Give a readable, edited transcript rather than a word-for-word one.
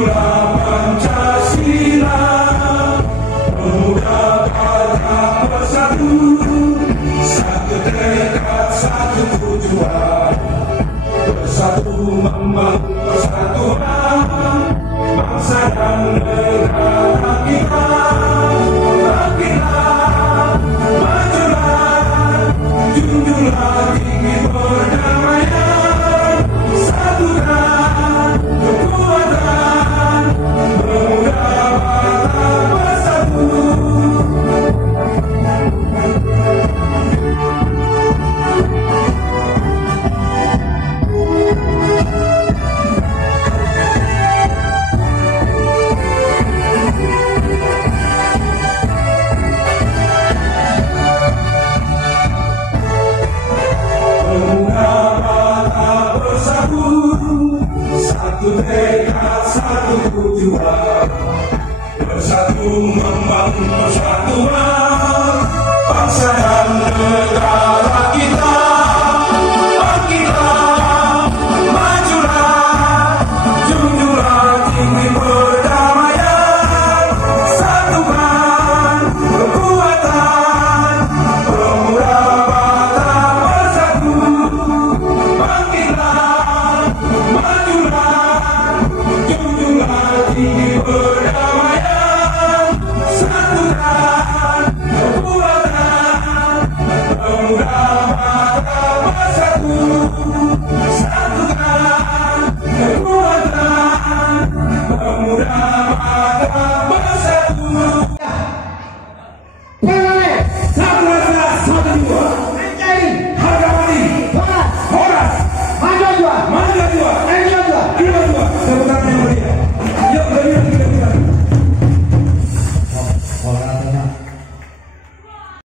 Itulah Pancasila, pemuda Batak bersatu, satu tekad, satu tujuan, bersatu membangun persatuan bangsa dan negara kita. Bangkitlah, majulah, junjunglah tinggi perdamaian, satukan kekuatan, pemuda Batak bersatu. Satu tekad, satu tujuan, bersatu membangun persatuan bangsa dan negara kita. Bangkitlah, majulah, junjunglah tinggi perdamaian, satukan kekuatan, pemuda Batak bersatu. Bangkitlah, majulah, junjunglah tinggi perdamaian, satukan kekuatan, pemuda Batak bersatu. Satukan kekuatan, pemuda Batak bersatu. Satu rasa, satu jiwa. Harga mati. Horas. Maju dua. Ilmu dua. Tepuk tangan.